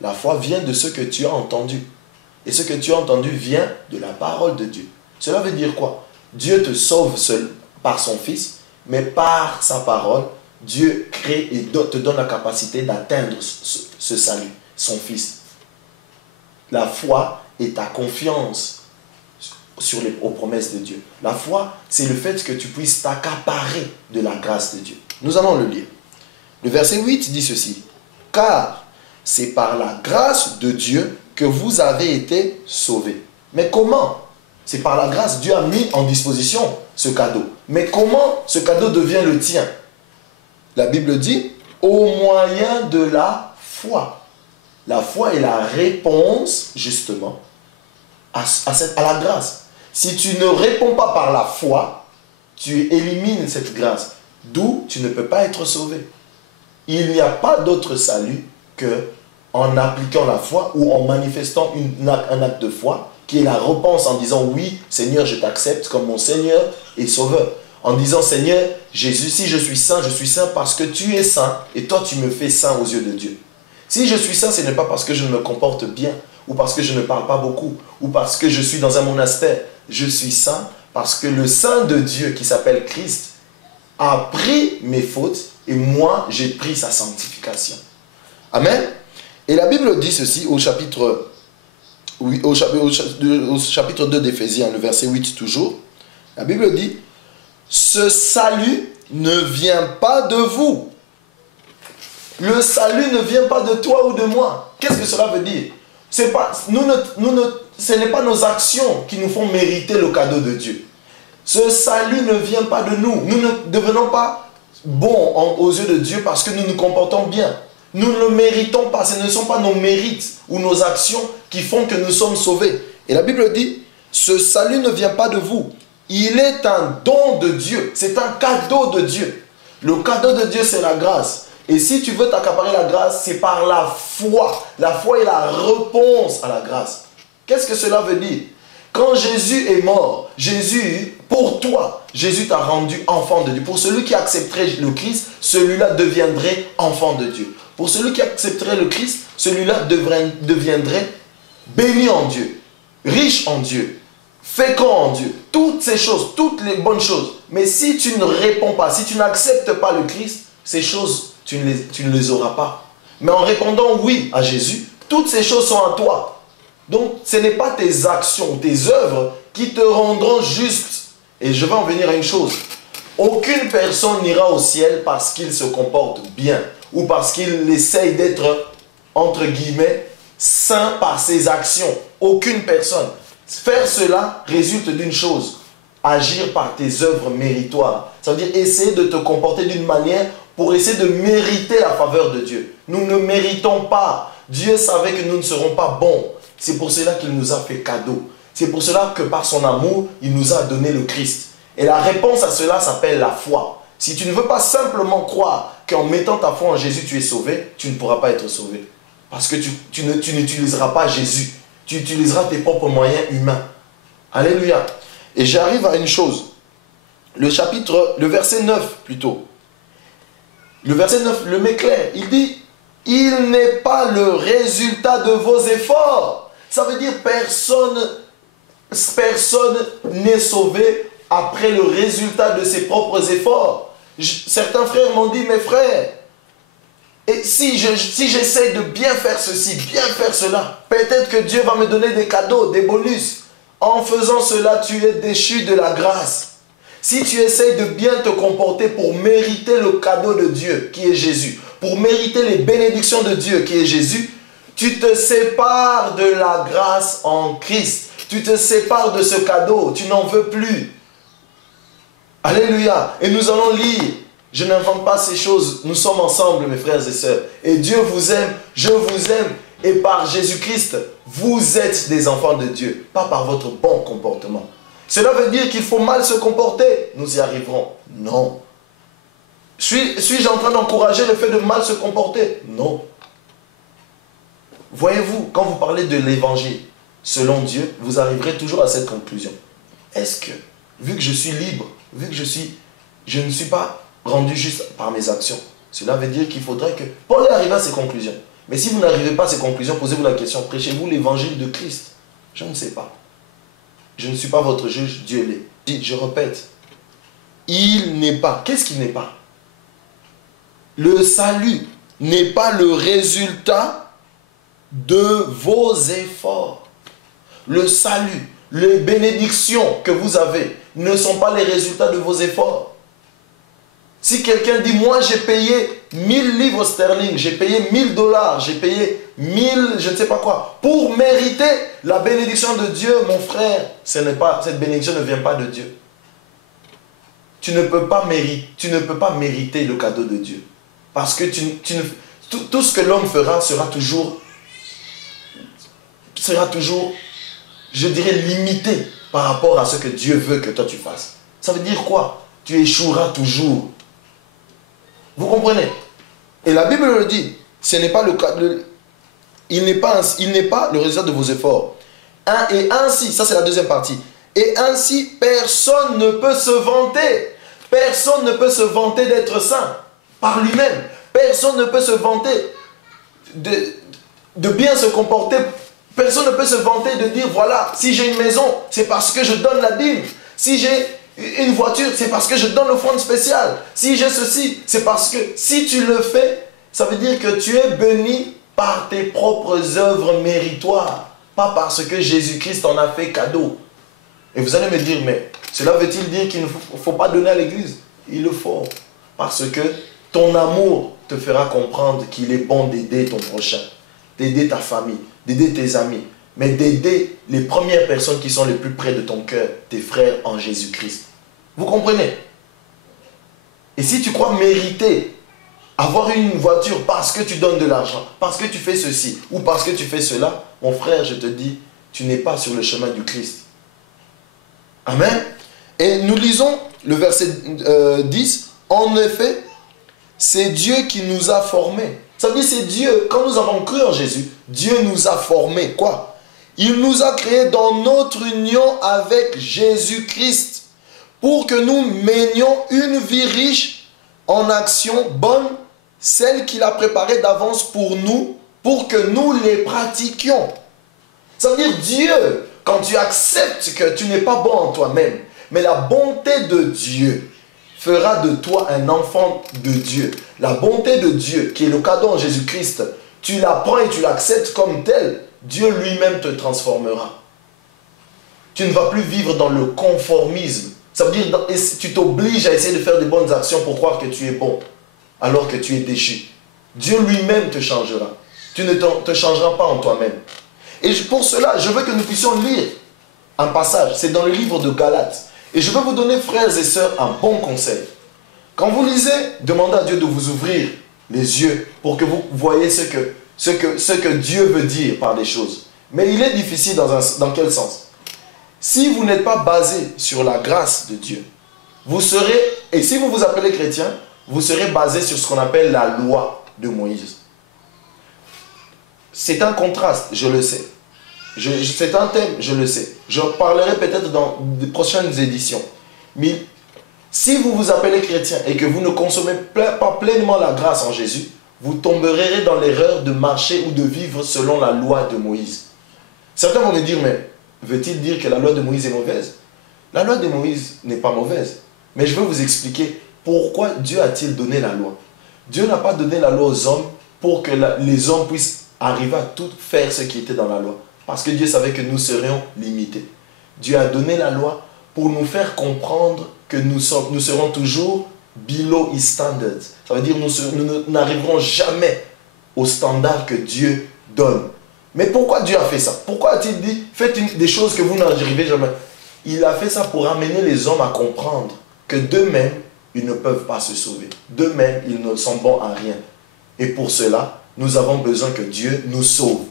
La foi vient de ce que tu as entendu. Et ce que tu as entendu vient de la parole de Dieu. Cela veut dire quoi? Dieu te sauve seul par son Fils, mais par sa parole, Dieu crée et te donne la capacité d'atteindre ce salut, son Fils. La foi est ta confiance aux promesses de Dieu. La foi, c'est le fait que tu puisses t'accaparer de la grâce de Dieu. Nous allons le lire. Le verset 8 dit ceci. Car c'est par la grâce de Dieu que vous avez été sauvés. Mais comment? C'est par la grâce. Dieu a mis en disposition ce cadeau. Mais comment ce cadeau devient le tien? La Bible dit, au moyen de la foi. La foi est la réponse, justement, à la grâce. Si tu ne réponds pas par la foi, tu élimines cette grâce. D'où tu ne peux pas être sauvé. Il n'y a pas d'autre salut que en appliquant la foi ou en manifestant un acte de foi qui est la réponse en disant oui, Seigneur, je t'accepte comme mon Seigneur et Sauveur. En disant Seigneur, Jésus, si je suis saint parce que tu es saint et toi tu me fais saint aux yeux de Dieu. Si je suis saint, ce n'est pas parce que je me comporte bien ou parce que je ne parle pas beaucoup ou parce que je suis dans un monastère. Je suis saint parce que le Saint de Dieu qui s'appelle Christ a pris mes fautes et moi j'ai pris sa sanctification. Amen. Et la Bible dit ceci au chapitre 2 d'Éphésiens, le verset 8 toujours. La Bible dit, ce salut ne vient pas de vous. Le salut ne vient pas de toi ou de moi. Qu'est-ce que cela veut dire? Ce n'est pas nos actions qui nous font mériter le cadeau de Dieu. Ce salut ne vient pas de nous. Nous ne devenons pas bons aux yeux de Dieu parce que nous nous comportons bien. Nous ne le méritons pas. Ce ne sont pas nos mérites ou nos actions qui font que nous sommes sauvés. Et la Bible dit, ce salut ne vient pas de vous. Il est un don de Dieu. C'est un cadeau de Dieu. Le cadeau de Dieu, c'est la grâce. Et si tu veux t'accaparer la grâce, c'est par la foi. La foi est la réponse à la grâce. Qu'est-ce que cela veut dire? Quand Jésus est mort, pour toi, Jésus t'a rendu enfant de Dieu. Pour celui qui accepterait le Christ, celui-là deviendrait enfant de Dieu. Pour celui qui accepterait le Christ, celui-là deviendrait béni en Dieu, riche en Dieu, fécond en Dieu. Toutes ces choses, toutes les bonnes choses. Mais si tu ne réponds pas, si tu n'acceptes pas le Christ, ces choses, tu ne les auras pas. Mais en répondant oui à Jésus, toutes ces choses sont à toi. Donc, ce n'est pas tes actions, tes œuvres qui te rendront juste. Et je vais en venir à une chose. Aucune personne n'ira au ciel parce qu'il se comporte bien ou parce qu'il essaye d'être, entre guillemets, saint par ses actions. Aucune personne. Faire cela résulte d'une chose. Agir par tes œuvres méritoires. Ça veut dire essayer de te comporter d'une manière pour essayer de mériter la faveur de Dieu. Nous ne méritons pas. Dieu savait que nous ne serons pas bons. C'est pour cela qu'il nous a fait cadeau. C'est pour cela que par son amour, il nous a donné le Christ. Et la réponse à cela s'appelle la foi. Si tu ne veux pas simplement croire qu'en mettant ta foi en Jésus, tu es sauvé, tu ne pourras pas être sauvé. Parce que tu n'utiliseras pas Jésus. Tu utiliseras tes propres moyens humains. Alléluia. Et j'arrive à une chose. Le verset 9 plutôt. Le verset 9 le met clair. Il dit, il n'est pas le résultat de vos efforts. Ça veut dire personne n'est sauvé après le résultat de ses propres efforts. Certains frères m'ont dit, mes frères, et si j'essaie de bien faire ceci, bien faire cela, peut-être que Dieu va me donner des cadeaux, des bonus. En faisant cela, tu es déchu de la grâce. Si tu essaies de bien te comporter pour mériter le cadeau de Dieu, qui est Jésus, pour mériter les bénédictions de Dieu, qui est Jésus, tu te sépares de la grâce en Christ. Tu te sépares de ce cadeau, tu n'en veux plus. Alléluia. Et nous allons lire. Je n'invente pas ces choses. Nous sommes ensemble, mes frères et sœurs. Et Dieu vous aime, je vous aime. Et par Jésus-Christ, vous êtes des enfants de Dieu. Pas par votre bon comportement. Cela veut dire qu'il faut mal se comporter. Nous y arriverons. Non. Suis-je en train d'encourager le fait de mal se comporter? Non. Voyez-vous, quand vous parlez de l'évangile, selon Dieu, vous arriverez toujours à cette conclusion. Est-ce que, vu que je suis libre, vu que je ne suis pas rendu juste par mes actions, cela veut dire qu'il faudrait que... Paul est arrivé à ces conclusions. Mais si vous n'arrivez pas à ces conclusions, posez-vous la question, prêchez-vous l'évangile de Christ? Je ne sais pas. Je ne suis pas votre juge, Dieu l'est. Je répète, il n'est pas. Qu'est-ce qu'il n'est pas? Le salut n'est pas le résultat de vos efforts. Le salut, les bénédictions que vous avez ne sont pas les résultats de vos efforts. Si quelqu'un dit, moi j'ai payé 1000 livres sterling, j'ai payé 1000 dollars, j'ai payé 1000, je ne sais pas quoi, pour mériter la bénédiction de Dieu, mon frère, cette bénédiction ne vient pas de Dieu. Tu ne peux pas mériter le cadeau de Dieu. Parce que tout ce que l'homme fera sera toujours, je dirais, limité par rapport à ce que Dieu veut que toi tu fasses. Ça veut dire quoi? Tu échoueras toujours. Vous comprenez? Et la Bible le dit, ce n'est pas le cas, il n'est pas le résultat de vos efforts. Et ainsi, ça c'est la deuxième partie, et ainsi personne ne peut se vanter. Personne ne peut se vanter d'être saint par lui-même. Personne ne peut se vanter de bien se comporter. Personne ne peut se vanter de dire, voilà, si j'ai une maison, c'est parce que je donne la dîme. Si j'ai une voiture, c'est parce que je donne l'offrande spéciale. Si j'ai ceci, c'est parce que si tu le fais, ça veut dire que tu es béni par tes propres œuvres méritoires, pas parce que Jésus-Christ en a fait cadeau. Et vous allez me dire, mais cela veut-il dire qu'il ne faut pas donner à l'église? Il le faut, parce que ton amour te fera comprendre qu'il est bon d'aider ton prochain, d'aider ta famille, d'aider tes amis, mais d'aider les premières personnes qui sont les plus près de ton cœur, tes frères en Jésus-Christ. Vous comprenez? Et si tu crois mériter avoir une voiture parce que tu donnes de l'argent, parce que tu fais ceci ou parce que tu fais cela, mon frère, je te dis, tu n'es pas sur le chemin du Christ. Amen. Et nous lisons le verset 10. En effet, c'est Dieu qui nous a formés. Ça veut dire c'est Dieu, quand nous avons cru en Jésus, Dieu nous a formés. Quoi? Il nous a créés dans notre union avec Jésus-Christ pour que nous menions une vie riche en actions bonnes, celles qu'il a préparées d'avance pour nous, pour que nous les pratiquions. Ça veut dire Dieu, quand tu acceptes que tu n'es pas bon en toi-même, mais la bonté de Dieu fera de toi un enfant de Dieu. La bonté de Dieu, qui est le cadeau en Jésus-Christ, tu la prends et tu l'acceptes comme tel, Dieu lui-même te transformera. Tu ne vas plus vivre dans le conformisme. Ça veut dire que tu t'obliges à essayer de faire des bonnes actions pour croire que tu es bon, alors que tu es déchu. Dieu lui-même te changera. Tu ne te changeras pas en toi-même. Et pour cela, je veux que nous puissions lire un passage. C'est dans le livre de Galates. Et je veux vous donner, frères et sœurs, un bon conseil. Quand vous lisez, demandez à Dieu de vous ouvrir les yeux pour que vous voyez ce que Dieu veut dire par les choses. Mais il est difficile dans quel sens? Si vous n'êtes pas basé sur la grâce de Dieu, vous serez, et si vous vous appelez chrétien, vous serez basé sur ce qu'on appelle la loi de Moïse. C'est un contraste, je le sais. C'est un thème, je le sais. Je parlerai peut-être dans de prochaines éditions. Mais si vous vous appelez chrétien et que vous ne consommez pas pleinement la grâce en Jésus, vous tomberez dans l'erreur de marcher ou de vivre selon la loi de Moïse. Certains vont me dire, mais veut-il dire que la loi de Moïse est mauvaise? La loi de Moïse n'est pas mauvaise. Mais je vais vous expliquer pourquoi Dieu a-t-il donné la loi. Dieu n'a pas donné la loi aux hommes pour que les hommes puissent arriver à tout faire ce qui était dans la loi. Parce que Dieu savait que nous serions limités. Dieu a donné la loi pour nous faire comprendre que nous serons toujours below his standards. Ça veut dire que nous n'arriverons jamais au standard que Dieu donne. Mais pourquoi Dieu a fait ça? Pourquoi a-t-il dit, faites des choses que vous n'arriverez jamais? Il a fait ça pour amener les hommes à comprendre que d'eux-mêmes, ils ne peuvent pas se sauver. D'eux-mêmes, ils ne sont bons à rien. Et pour cela, nous avons besoin que Dieu nous sauve.